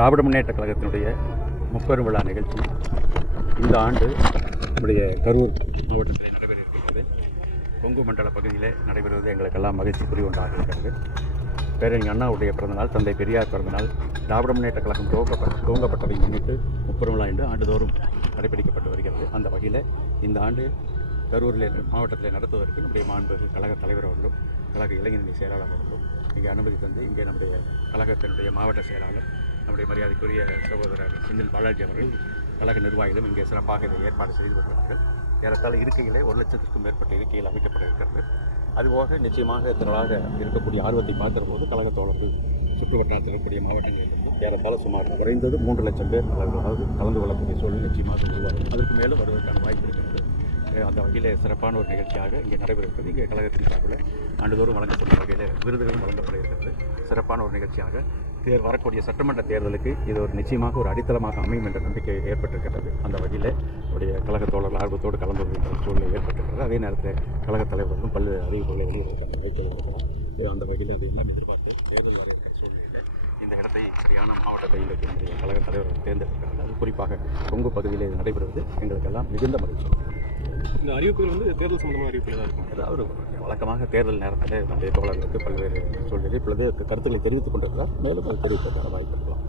திராவிட முன்னேற்ற கழகத்தினுடைய முப்பெரும் விழா நிகழ்ச்சி இந்த ஆண்டு நம்முடைய கரூர் மாவட்டத்தில் நடைபெற இருக்கிறது. கொங்கு மண்டல பகுதியில் நடைபெறுவது எங்களுக்கெல்லாம் மகிழ்ச்சிக்குரிய ஒன்றாக இருக்கிறது. பேரறிஞர் அண்ணாவுடைய பிறந்தநாள், தந்தை பெரியார் பிறந்தநாள், திராவிட முன்னேற்ற கழகம் துவங்கப்பட்டதை முன்னிட்டு முப்பெரும் விழா என்று ஆண்டுதோறும் கடைபிடிக்கப்பட்டு வருகிறது. அந்த வகையில் இந்த ஆண்டு கரூரில் மாவட்டத்தில் நடத்துவதற்கு நம்முடைய மாண்புமிகு கழக தலைவர் அவர்களும் கழக இளைஞரணி செயலாளர் அவர்களும் இங்கே அனுமதி தந்து இங்கே நம்முடைய கழகத்தினுடைய மாவட்ட செயலாளர் நம்முடைய மரியாதைக்குரிய சகோதரர் செந்தில் பாலாஜி அவர்கள் கழக நிர்வாகிகளும் இங்கே சிறப்பாக இதை ஏற்பாடு செய்து வருகிறார்கள். ஏறத்தாழ இருக்கைகளே 1,00,000க்கும் மேற்பட்ட இருக்கையில் அமைக்கப்பட இருக்கிறது. அதுபோக நிச்சயமாக திரளாக இருக்கக்கூடிய ஆர்வத்தை பார்க்கிற போது கழக தோழர்கள் சுற்று வட்டாரத்தில் இருக்கக்கூடிய மாவட்டங்களிலிருந்து ஏறத்தாழ சுமார் குறைந்தது 3 லட்சம் பேர் அதாவது கலந்து கொள்ளக்கூடிய சூழல் நிச்சயமாக உருவாகும். அதற்கு மேலும் வருவதற்கான வாய்ப்பு இருக்கிறது. அந்த வகையில் சிறப்பான ஒரு நிகழ்ச்சியாக இங்கே நடைபெறுகிறது. இங்கே கழகத்தின் சார்பில் ஆண்டுதோறும் வழங்கக்கூடிய வகையில் விருதுகளும் வழங்கப்பட இருக்கிறது. சிறப்பான ஒரு நிகழ்ச்சியாக வரக்கூடிய சட்டமன்ற தேர்தலுக்கு இது ஒரு நிச்சயமாக ஒரு அடித்தளமாக அமையும் என்ற நம்பிக்கை ஏற்பட்டிருக்கிறது. அந்த வகையில் நம்முடைய கழக தோழர்கள் ஆர்வத்தோடு கலந்து கொள்கின்ற சூழ்நிலை ஏற்பட்டிருக்கிறது. அதே நேரத்தில் கழகத் தலைவர்களும் பல்வேறு அறிவிப்புகளை வெளியிடுவதற்கான வாய்ப்புகள் இருக்கிறோம். அந்த வகையில் அதையெல்லாம் எதிர்பார்த்து தேர்தல் வர இருக்கிற சூழ்நிலையில் இந்த இடத்தை சரியான மாவட்டத்தை இன்றைக்கு நம்முடைய கழக தலைவர்கள் தேர்ந்தெடுக்கிறார்கள். அது குறிப்பாக கொங்கு பகுதியில் நடைபெறுவது எங்களுக்கெல்லாம் மிகுந்த மகிழ்ச்சி. இந்த அறிவிப்புகள் வந்து தேர்தல் சம்பந்தமான அறிவிப்புகள் தான் இருக்கும். அதாவது வழக்கமாக தேர்தல் நேரத்தில் நம்முடைய தோழர்களுக்கு பல்வேறு சூழ்நிலை இப்பொழுது கருத்துக்களை தெரிவித்துக் கொண்டிருக்கிறார். மேலும் அது தெரிவிப்பதற்கான வாய்ப்பு இருக்கலாம்.